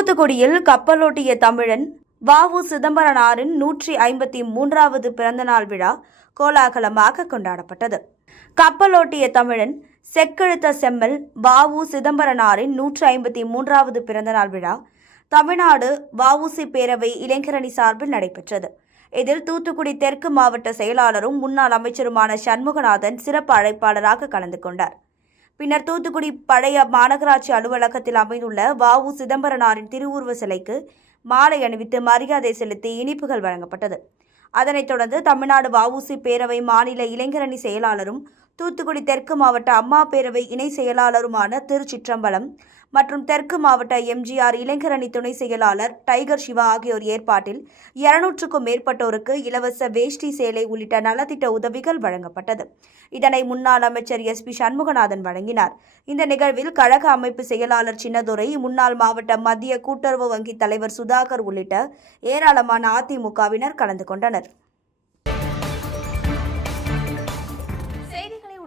தூத்துக்குடியில் கப்பலோட்டிய தமிழன் வாவு சிதம்பரனாரின் நூற்றி ஐம்பத்தி மூன்றாவது பிறந்தநாள் விழா கோலாகலமாக கொண்டாடப்பட்டது. கப்பலோட்டிய தமிழன் செக்கெழுத்த செம்மல் வாவு சிதம்பரனாரின் நூற்றி ஐம்பத்தி மூன்றாவது பிறந்தநாள் விழா தமிழ்நாடு வஉசி பேரவை இளைஞரணி சார்பில் நடைபெற்றது. இதில் தூத்துக்குடி தெற்கு மாவட்ட செயலாளரும் முன்னாள் அமைச்சருமான சண்முகநாதன் சிறப்பு அழைப்பாளராக கலந்து கொண்டார். பின்னர் தூத்துக்குடி பழைய மாநகராட்சி அலுவலகத்தில் அமைந்துள்ள வஉ சிதம்பரனாரின் திருவுருவ சிலைக்கு மாலை அணிவித்து மரியாதை செலுத்தி இனிப்புகள் வழங்கப்பட்டது. அதனைத் தொடர்ந்து தமிழ்நாடு வஉசி பேரவை மாநில இளைஞரணி செயலாளரும் தூத்துக்குடி தெற்கு மாவட்ட அம்மா பேரவை இணை செயலாளருமான திருச்சிற்றம்பலம் மற்றும் தெற்கு மாவட்ட எம்ஜிஆர் இளைஞரணி துணை செயலாளர் டைகர் சிவா ஆகியோர் ஏற்பாட்டில் இருநூற்றுக்கும் மேற்பட்டோருக்கு இலவச வேஷ்டி சேலை உள்ளிட்ட நலத்திட்ட உதவிகள் வழங்கப்பட்டது. இதனை முன்னாள் அமைச்சர் எஸ் பி சண்முகநாதன் வழங்கினார். இந்த நிகழ்வில் கழக அமைப்பு செயலாளர் சின்னதுரை முன்னாள் மாவட்ட மத்திய கூட்டுறவு வங்கி தலைவர் சுதாகர் உள்ளிட்ட ஏராளமான அதிமுகவினர் கலந்து கொண்டனர்.